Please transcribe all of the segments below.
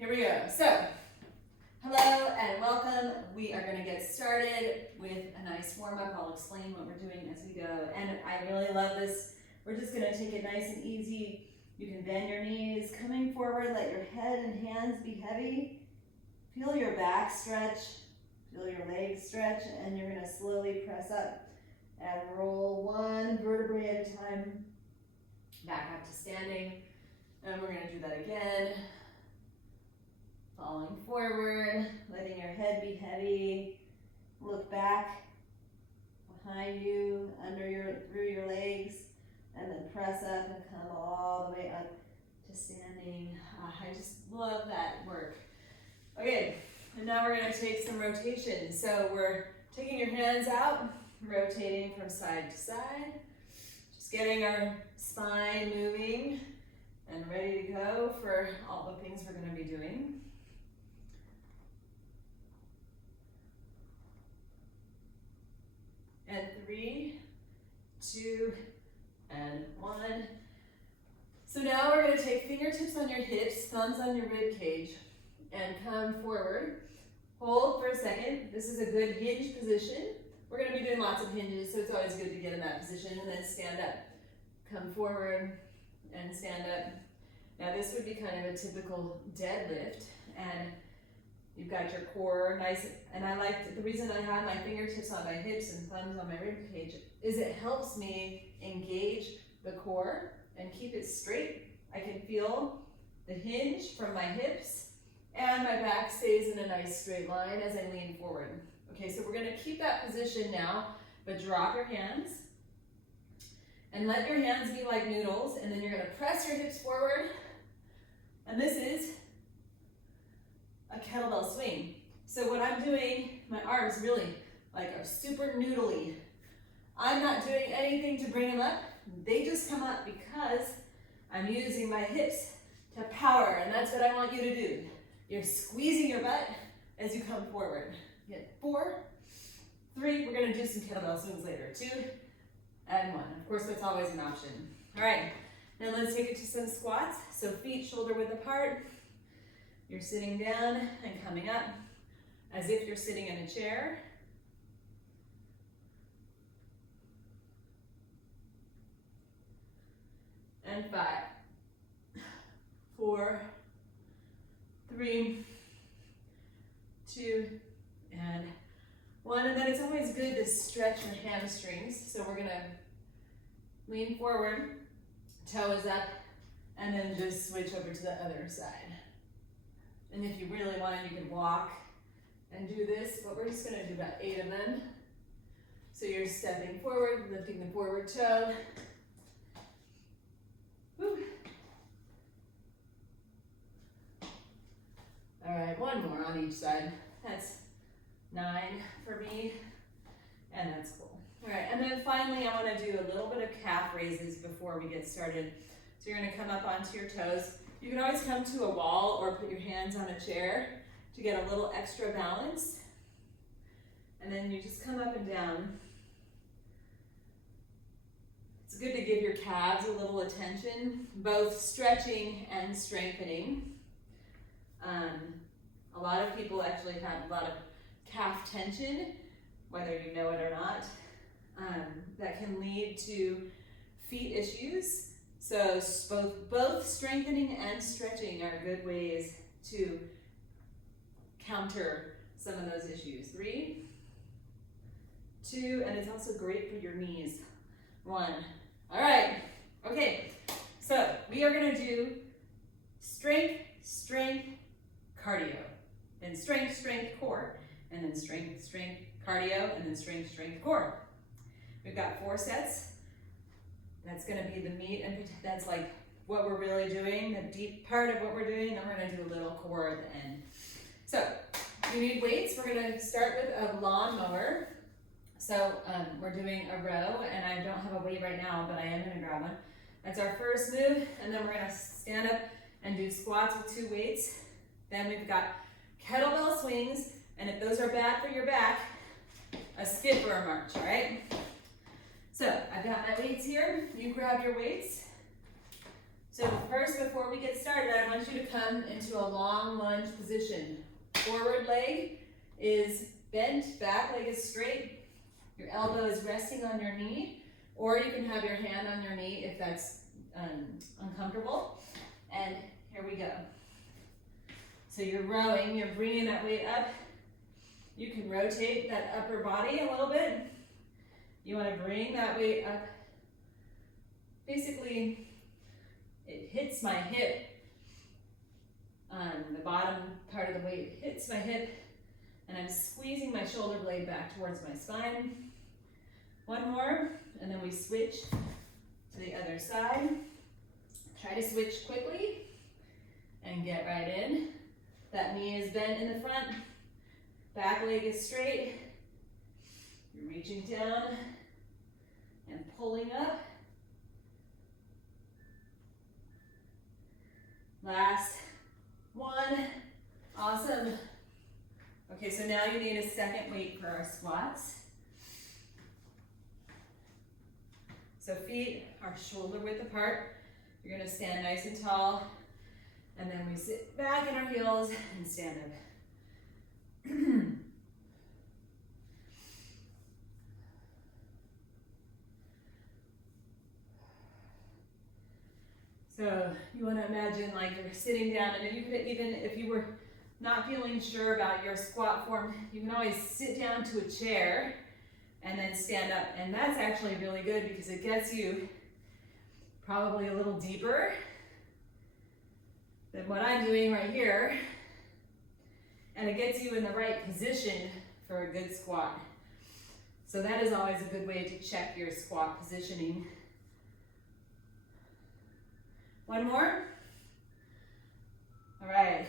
Here we go. So, hello and welcome. We are going to get started with a nice warm-up. I'll explain what we're doing as we go. And I really love this. We're just going to take it nice and easy. You can bend your knees, coming forward, let your head and hands be heavy. Feel your back stretch, feel your legs stretch, and you're going to slowly press up and roll one vertebrae at a time back up to standing. And we're going to do that again. Falling forward, letting your head be heavy. Look back behind you, through your legs, and then press up and come all the way up to standing. I just love that work. Okay, and now we're going to take some rotation. So we're taking your hands out, rotating from side to side, just getting our spine moving and ready to go for all the things we're going to be doing. And 3, 2, and 1. So now we're going to take fingertips on your hips, thumbs on your rib cage, and come forward. Hold for a second. This is a good hinge position. We're going to be doing lots of hinges, so it's always good to get in that position, and then stand up. Come forward and stand up. Now this would be kind of a typical deadlift, and you've got your core nice, and I like, the reason I have my fingertips on my hips and thumbs on my rib cage is it helps me engage the core and keep it straight. I can feel the hinge from my hips, and my back stays in a nice straight line as I lean forward. Okay, so we're gonna keep that position now, but drop your hands, and let your hands be like noodles, and then you're gonna press your hips forward, and this is a kettlebell swing. So what I'm doing, my arms really are super noodly. I'm not doing anything to bring them up. They just come up because I'm using my hips to power, and that's what I want you to do. You're squeezing your butt as you come forward. Get 4, 3, we're gonna do some kettlebell swings later. 2, and 1. Of course, that's always an option. All right, now let's take it to some squats. So feet shoulder width apart. You're sitting down and coming up as if you're sitting in a chair. And 5, 4, 3, 2, and 1. And then it's always good to stretch your hamstrings. So we're gonna lean forward, toe is up, and then just switch over to the other side. And if you really wanted, you could walk and do this, but we're just gonna do about 8 of them. So you're stepping forward, lifting the forward toe. Whew. All right, 1 more on each side. That's 9 for me, and that's cool. All right, and then finally, I wanna do a little bit of calf raises before we get started. So you're gonna come up onto your toes. You can always come to a wall or put your hands on a chair to get a little extra balance. And then you just come up and down. It's good to give your calves a little attention, both stretching and strengthening. A lot of people actually have a lot of calf tension, whether you know it or not, that can lead to feet issues. So both strengthening and stretching are good ways to counter some of those issues. 3, 2, and it's also great for your knees. 1. All right, okay, so we are gonna do strength, strength, cardio. Then strength, strength, core, and then strength, strength, cardio, and then strength, strength, core. We've got 4 sets. That's gonna be the meat, and that's like what we're really doing, the deep part of what we're doing, then we're gonna do a little core at the end. So, you need weights. We're gonna start with a lawnmower. So, we're doing a row, and I don't have a weight right now, but I am gonna grab one. That's our first move, and then we're gonna stand up and do squats with 2 weights. Then we've got kettlebell swings, and if those are bad for your back, a skip or a march, all right? So I've got my weights here. You grab your weights. So first, before we get started, I want you to come into a long lunge position. Forward leg is bent, back leg is straight. Your elbow is resting on your knee, or you can have your hand on your knee if that's uncomfortable. And here we go. So you're rowing, you're bringing that weight up. You can rotate that upper body a little bit. You want to bring that weight up. Basically, it hits my hip. The bottom part of the weight hits my hip, and I'm squeezing my shoulder blade back towards my spine. One more, and then we switch to the other side. Try to switch quickly and get right in. That knee is bent in the front. Back leg is straight. You're reaching down and pulling up. Last one. Awesome. Okay, so now you need a second weight for our squats. So feet are shoulder width apart. You're gonna stand nice and tall, and then we sit back in our heels and stand up. So you want to imagine like you're sitting down, and you could even, if you were not feeling sure about your squat form, you can always sit down to a chair and then stand up. And that's actually really good because it gets you probably a little deeper than what I'm doing right here. And it gets you in the right position for a good squat. So that is always a good way to check your squat positioning. One more. All right.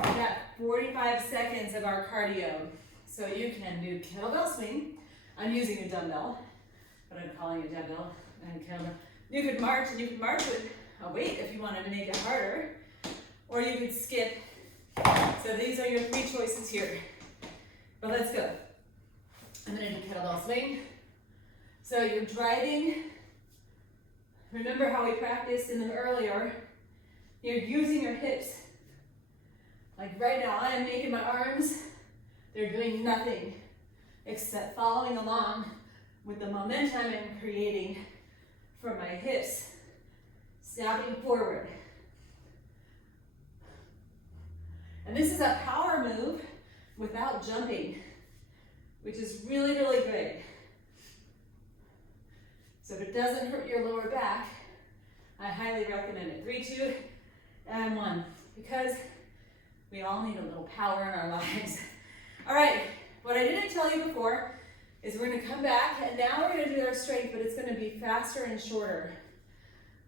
We got 45 seconds of our cardio. So you can do kettlebell swing. I'm using a dumbbell, but I'm calling it a dumbbell and kettlebell. You could march, and you could march with a weight if you wanted to make it harder, or you could skip. So these are your three choices here. But let's go. I'm gonna do kettlebell swing. So you're driving. Remember how we practiced in the earlier. You're using your hips. Like right now, I am making my arms. They're doing nothing except following along with the momentum I'm creating from my hips, snapping forward. And this is a power move without jumping, which is really, really great. So if it doesn't hurt your lower back, I highly recommend it. 3, 2, and 1. Because we all need a little power in our lives. All right, what I didn't tell you before is we're gonna come back, and now we're gonna do our strength, but it's gonna be faster and shorter.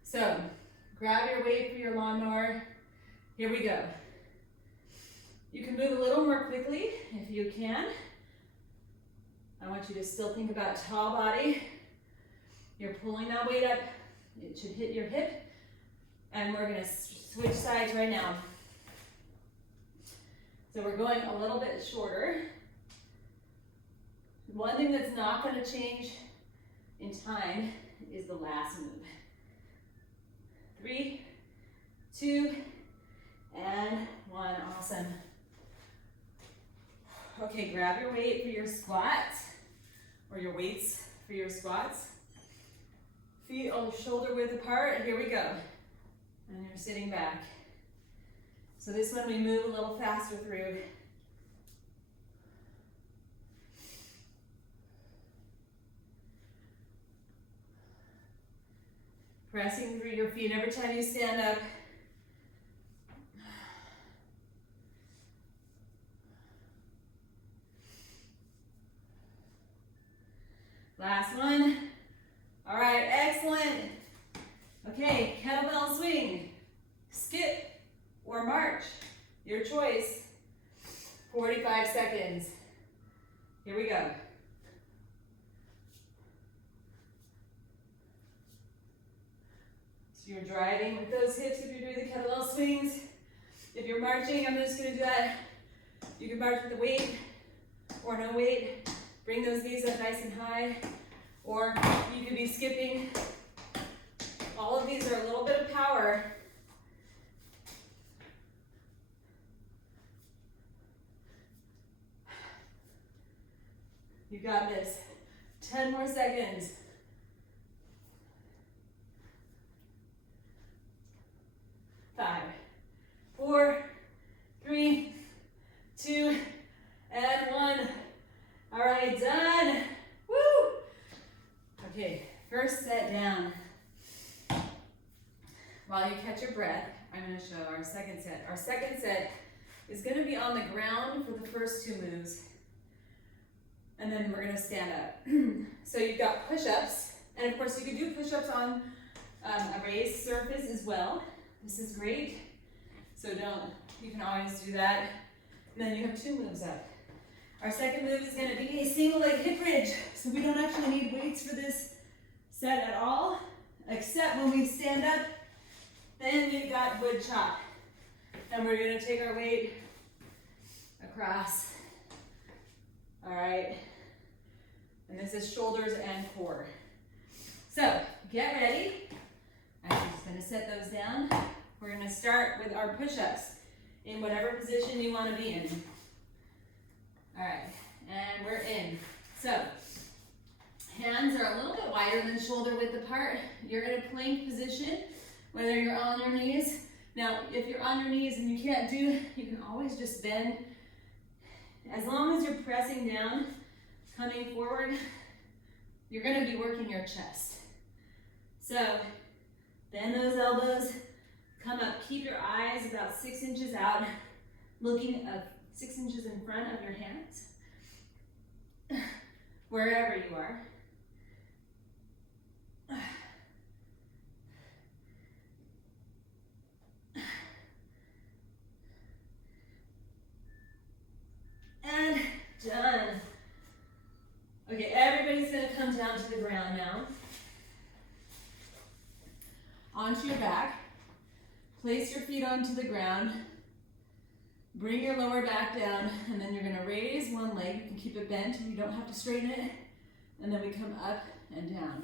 So grab your weight for your lawnmower. Here we go. You can move a little more quickly if you can. I want you to still think about tall body. You're pulling that weight up. It should hit your hip. And we're gonna switch sides right now. So we're going a little bit shorter. One thing that's not gonna change in time is the last move. 3, 2, and 1. Awesome. Okay, grab your weight for your squats, or your weights for your squats. Feet all shoulder width apart. Here we go. And you're sitting back. So this one we move a little faster through. Pressing through your feet every time you stand up. Last one. All right, excellent. Okay, kettlebell swing, skip, or march. Your choice. 45 seconds. Here we go. So you're driving with those hips if you're doing the kettlebell swings. If you're marching, I'm just gonna do that. You can march with the weight or no weight. Bring those knees up nice and high. Or you could be skipping All of these are a little bit of power. You got this. 10 more seconds. 5, 4, 3, 2, and 1. All right, done. Woo! Okay, first set down. While you catch your breath, I'm going to show our second set. Our second set is going to be on the ground for the first 2 moves. And then we're going to stand up. So you've got push-ups. And of course, you can do push-ups on a raised surface as well. This is great. So you can always do that. And then you have 2 moves up. Our second move is going to be a single leg hip bridge. So we don't actually need weights for this set at all, except when we stand up, then you've got wood chop. And we're going to take our weight across. All right. And this is shoulders and core. So get ready. I'm just going to set those down. We're going to start with our push-ups in whatever position you want to be in. All right, and we're in. So hands are a little bit wider than shoulder width apart. You're in a plank position, whether you're on your knees. Now, if you're on your knees and you can't do, you can always just bend. As long as you're pressing down, coming forward, you're going to be working your chest. So bend those elbows, come up, keep your eyes about 6 inches out, looking up 6 inches in front of your hands, wherever you are. And done. Okay, everybody's gonna come down to the ground now. Onto your back. Place your feet onto the ground. Bring your lower back down, and then you're gonna raise one leg. You can keep it bent, you don't have to straighten it. And then we come up and down.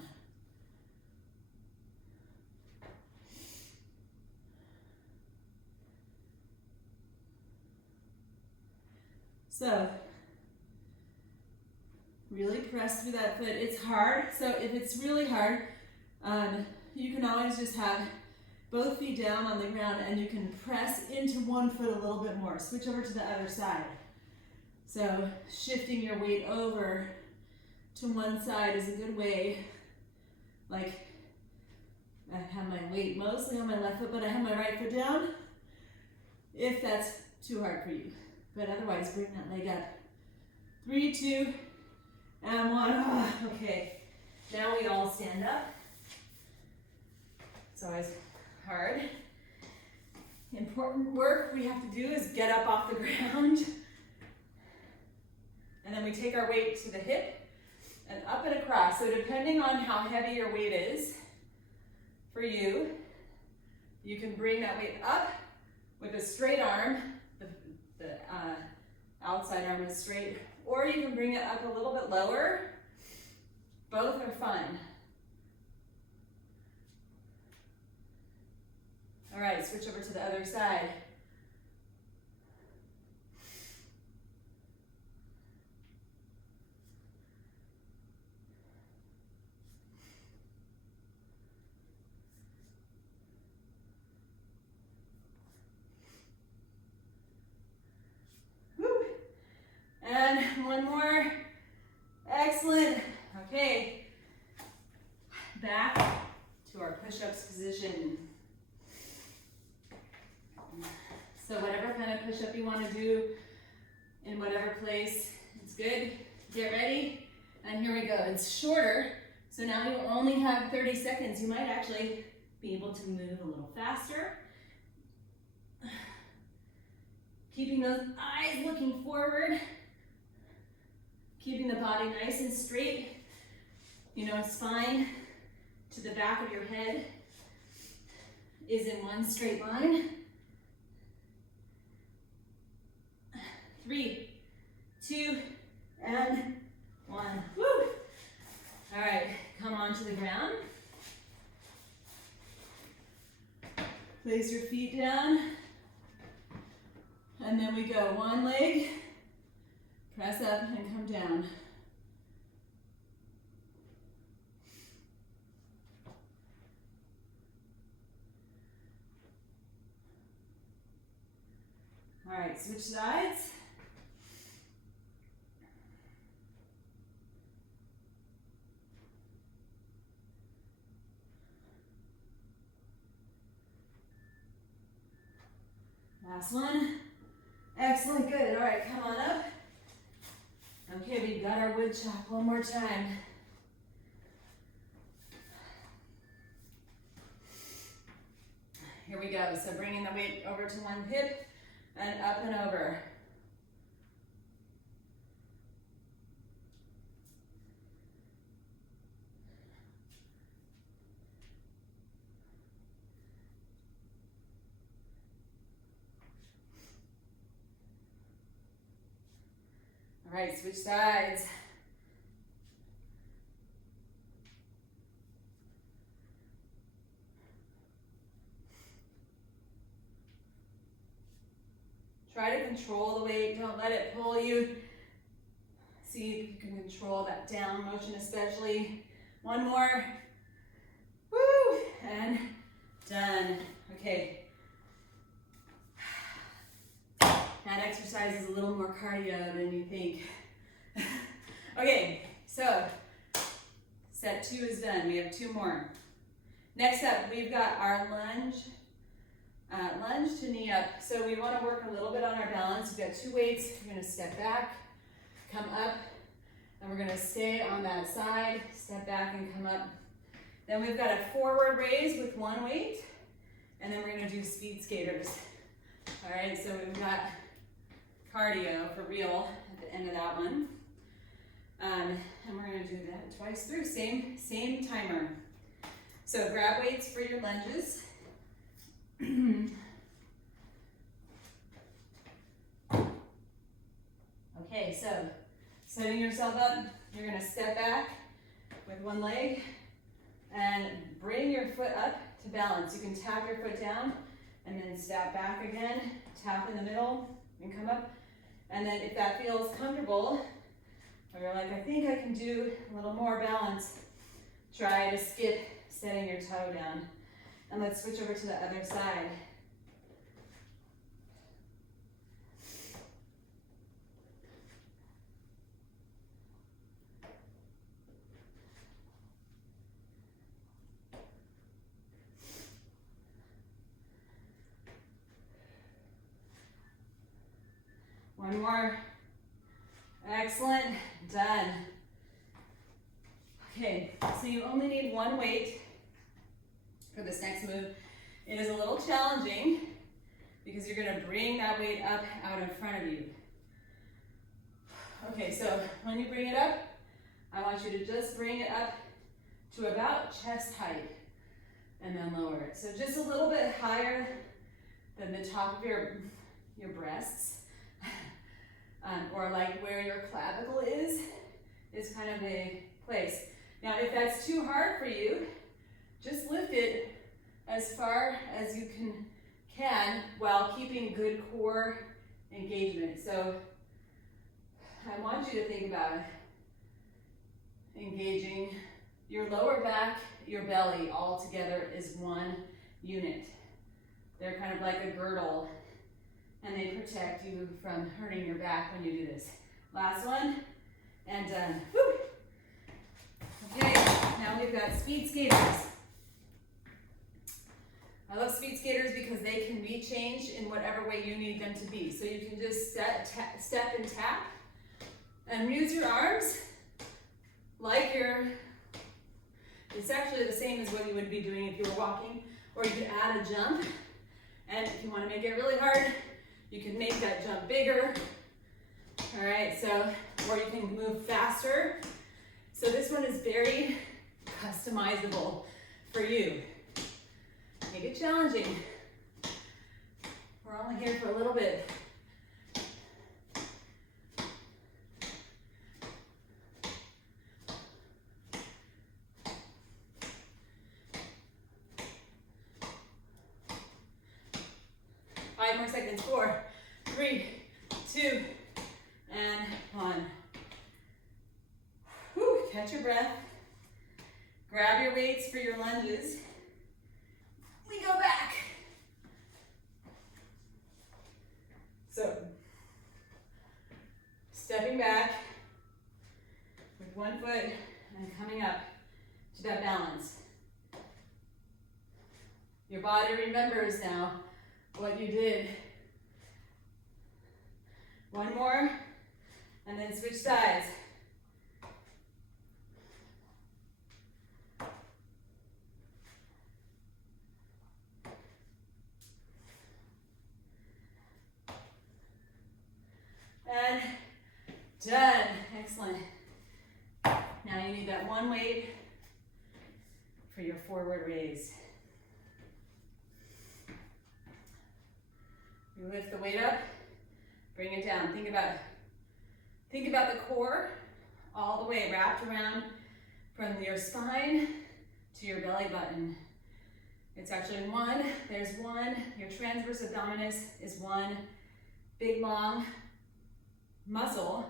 So, really press through that foot. It's hard, so if it's really hard, you can always just have both feet down on the ground and you can press into one foot a little bit more. Switch over to the other side. So shifting your weight over to one side is a good way. Like, I have my weight mostly on my left foot, but I have my right foot down, if that's too hard for you. But otherwise, bring that leg up. 3, 2, and 1. Okay, now we all stand up. It's always hard. Important work we have to do is get up off the ground. And then we take our weight to the hip and up and across. So depending on how heavy your weight is for you, you can bring that weight up with a straight arm. The outside arm is straight, or you can bring it up a little bit lower. Both are fun. All right, switch over to the other side. And one more. Excellent. Okay. Back to our push-ups position. So whatever kind of push-up you want to do in whatever place, it's good. Get ready. And here we go. It's shorter, so now you only have 30 seconds. You might actually be able to move a little faster. Keeping those eyes looking forward. Keeping the body nice and straight, you know, spine to the back of your head is in one straight line. 3, 2, and 1. Woo! All right, come on to the ground. Place your feet down. And then we go one leg, press up and come down. All right, switch sides. Last one. Excellent, good. All right, come on up. Okay, we've got our wood chop one more time. Here we go. So bringing the weight over to one hip and up and over. All right, switch sides. Try to control the weight, don't let it pull you. See if you can control that down motion especially. One more. Woo! And done. Okay. That exercise is a little more cardio than you think. Okay, so set 2 is done. We have 2 more. Next up, we've got our lunge. Lunge to knee up. So we want to work a little bit on our balance. We've got 2 weights. We're going to step back, come up, and we're going to stay on that side, step back and come up. Then we've got a forward raise with 1 weight, and then we're going to do speed skaters. All right, so we've got cardio for real at the end of that one. And we're going to do that twice through, same timer. So grab weights for your lunges. Okay, so setting yourself up, you're going to step back with 1 leg and bring your foot up to balance. You can tap your foot down and then step back again, tap in the middle and come up. And then if that feels comfortable, or you're like, I think I can do a little more balance, try to skip setting your toe down. And let's switch over to the other side. One more. Excellent. Done. Okay, so you only need 1 weight for this next move. It is a little challenging because you're going to bring that weight up out in front of you. Okay, so when you bring it up, I want you to just bring it up to about chest height and then lower it. So just a little bit higher than the top of your breasts. Or like where your clavicle is kind of a place. Now, if that's too hard for you, just lift it as far as you can while keeping good core engagement. So I want you to think about engaging your lower back, your belly all together is 1 unit. They're kind of like a girdle, and they protect you from hurting your back when you do this. Last one, and done. Woo. Okay, now we've got speed skaters. I love speed skaters because they can be changed in whatever way you need them to be. So you can just step and tap, and use your arms like it's actually the same as what you would be doing if you were walking, or you could add a jump, and if you want to make it really hard, you can make that jump bigger. All right, so, or you can move faster. So this one is very customizable for you. Make it challenging. We're only here for a little bit. seconds. 4, 3, 2, and 1. Whew, catch your breath. Grab your weights for your lunges. We go back. So, stepping back with one foot and coming up to that balance. Your body remembers now what you did. One more, and then switch sides. And done. Excellent. Now you need that one weight for your forward raise. You lift the weight up, bring it down. Think about the core all the way wrapped around from your spine to your belly button. It's actually one. There's one. Your transverse abdominis is one big long muscle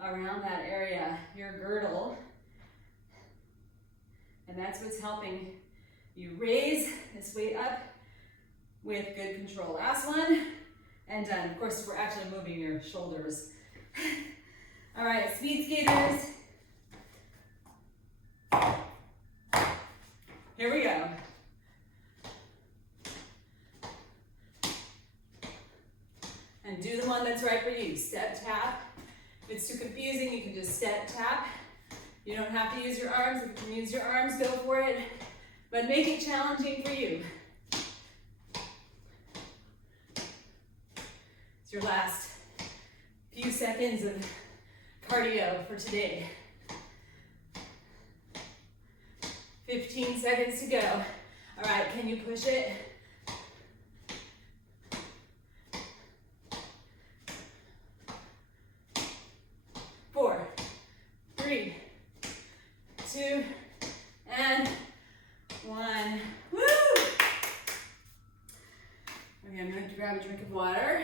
around that area, your girdle. And that's what's helping you raise this weight up with good control. Last one, and done. Of course, we're actually moving your shoulders. All right, speed skaters. Here we go. And do the one that's right for you. Step, tap. If it's too confusing, you can just step, tap. You don't have to use your arms. If you can use your arms, go for it. But make it challenging for you. It's your last few seconds of cardio for today. 15 seconds to go. All right, can you push it? Four, 3, 2, and 1. Woo! Okay, I'm going to grab a drink of water.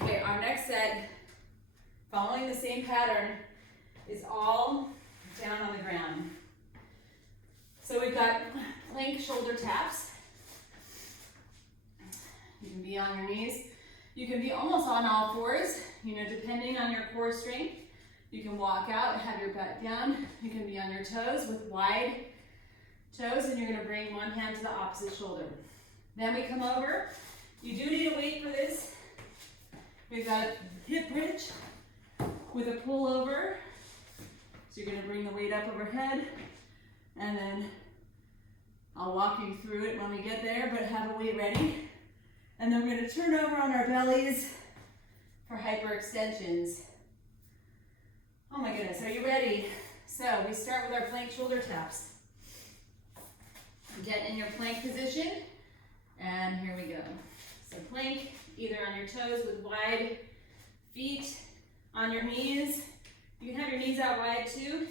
Okay, our next set, following the same pattern, is all down on the ground. So we've got plank shoulder taps. You can be on your knees. You can be almost on all fours, depending on your core strength. You can walk out, have your butt down. You can be on your toes with wide toes, and you're gonna bring one hand to the opposite shoulder. Then we come over. You do need a weight for this. We've got a hip bridge with a pull over. So you're gonna bring the weight up overhead, and then I'll walk you through it when we get there, but have a weight ready. And then we're gonna turn over on our bellies for hyperextensions. Oh my goodness, are you ready? So we start with our plank shoulder taps. Get in your plank position, and here we go. So plank, either on your toes with wide feet, on your knees. You can have your knees out wide too,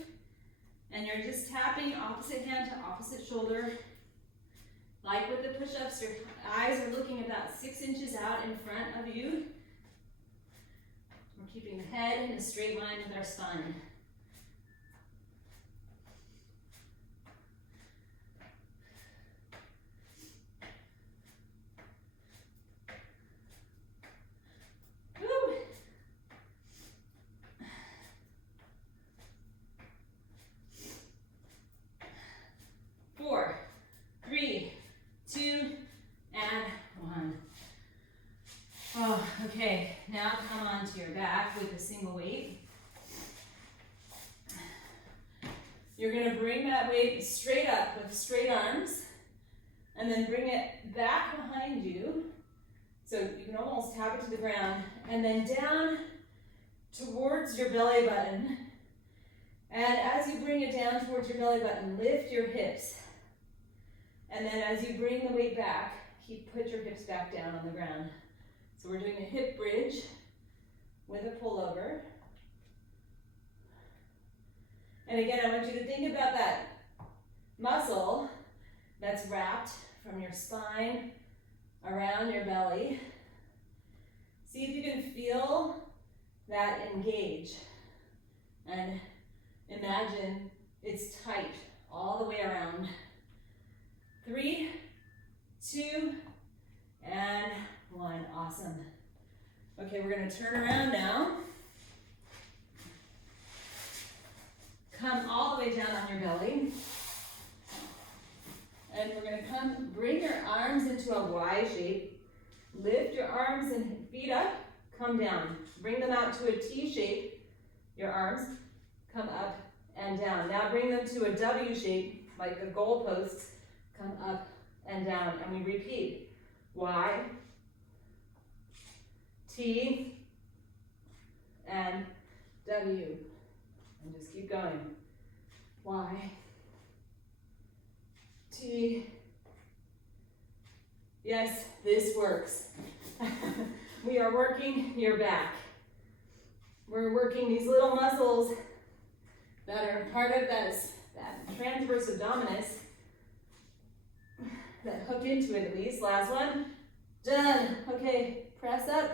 and you're just tapping opposite hand to opposite shoulder. Like with the push-ups, your eyes are looking about 6 inches out in front of you. We're keeping the head in a straight line with our spine. Woo. 4, 3, 2, and 1. Oh, okay, now come onto your back with a single weight. You're gonna bring that weight straight up with straight arms, and then bring it back behind you. So you can almost tap it to the ground, and then down towards your belly button. And as you bring it down towards your belly button, lift your hips. And then as you bring the weight back, put your hips back down on the ground. So we're doing a hip bridge with a pullover. And again, I want you to think about that muscle that's wrapped from your spine around your belly. See if you can feel that engage. And imagine it's tight all the way around. 3, 2, and 1. Awesome. Okay, we're going to turn around now. Come all the way down on your belly. And we're going to bring your arms into a Y shape. Lift your arms and feet up, come down. Bring them out to a T shape. Your arms come up and down. Now bring them to a W shape, like the goalposts. Come up and down. And we repeat. Y, T, and W. And just keep going. Y, T. Yes, this works. We are working your back. We're working these little muscles that are part of that transverse abdominis that hook into it at least. Last one. Done. Okay, press up.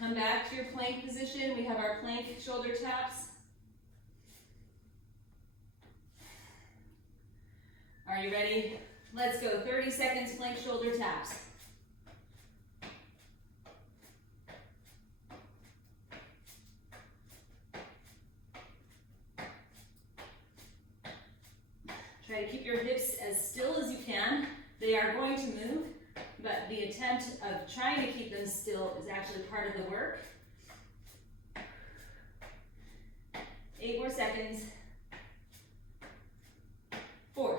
Come back to your plank position. We have our plank shoulder taps. Are you ready? Let's go. 30 seconds plank shoulder taps. Try to keep your hips as still as you can. They are going to move, but the attempt of trying to keep them still is actually part of the work. 8 more seconds. 4,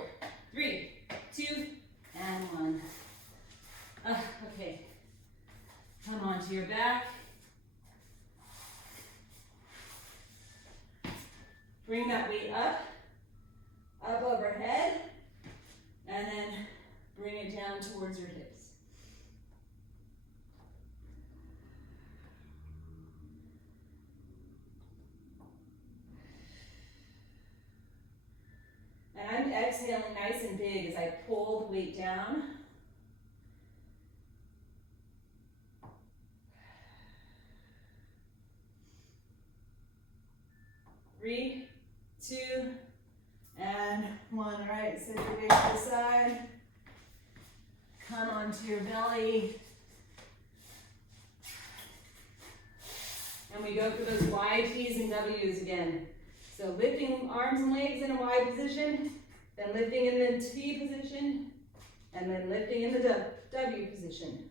3, 2, and 1. Okay. Come onto your back. Bring that weight up overhead, and then bring it down towards your hips. And I'm exhaling nice and big as I pull the weight down. Three, 2, and 1. All right, set your weight to the side. Come onto your belly. And we go for those Y, T's, and W's again. So lifting arms and legs in a Y position, then lifting in the T position, and then lifting in the W position.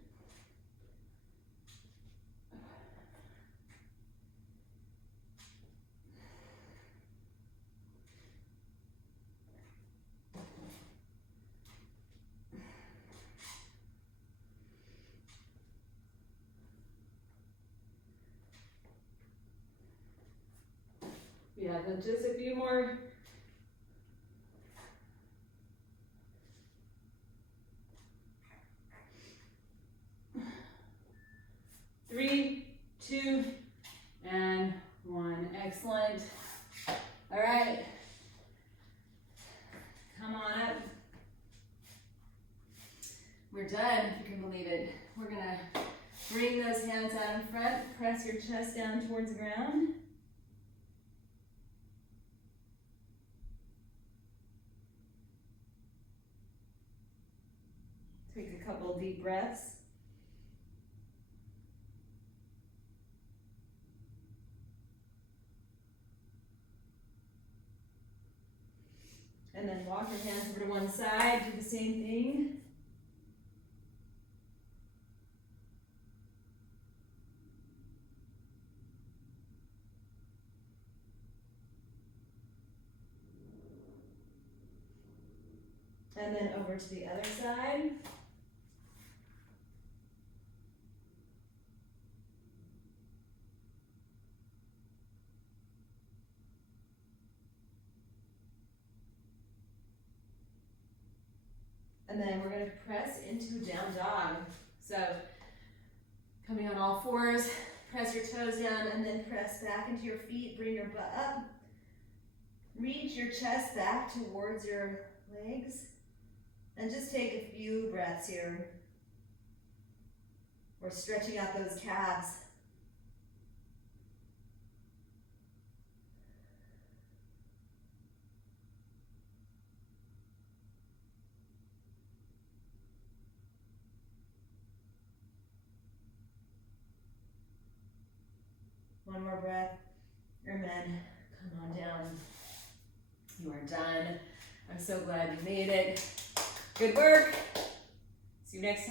Yeah, then just a few more. Three, 2, and 1. Excellent. All right. Come on up. We're done, if you can believe it. We're gonna bring those hands out in front, press your chest down towards the ground. Take a couple of deep breaths. And then walk your hands over to one side, do the same thing. And then over to the other side. And then we're going to press into down dog. So coming on all fours, press your toes down and then press back into your feet, bring your butt up. Reach your chest back towards your legs And just take a few breaths here. We're stretching out those calves. One more breath, and then come on down. You are done. I'm so glad you made it. Good work. See you next time.